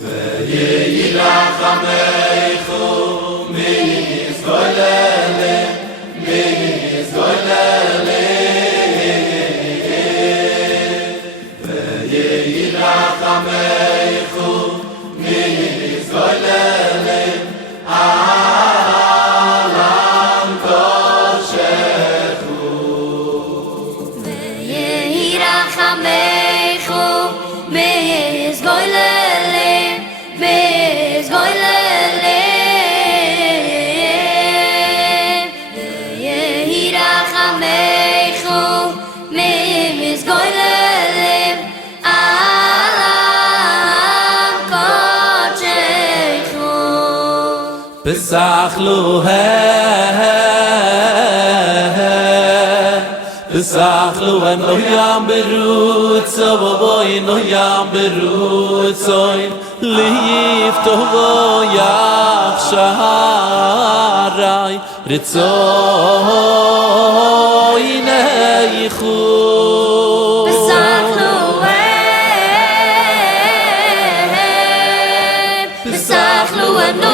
וירחמנו מזגוללים וירחמנו מזגוללים עולם קודשך וירחמנו מזגוללים וירחמנו מזגוללים עולם קודשך Besachlu en no yam berutzo boy no yam berutzo lief to yachsharai ritzoy neichu Besachlu en no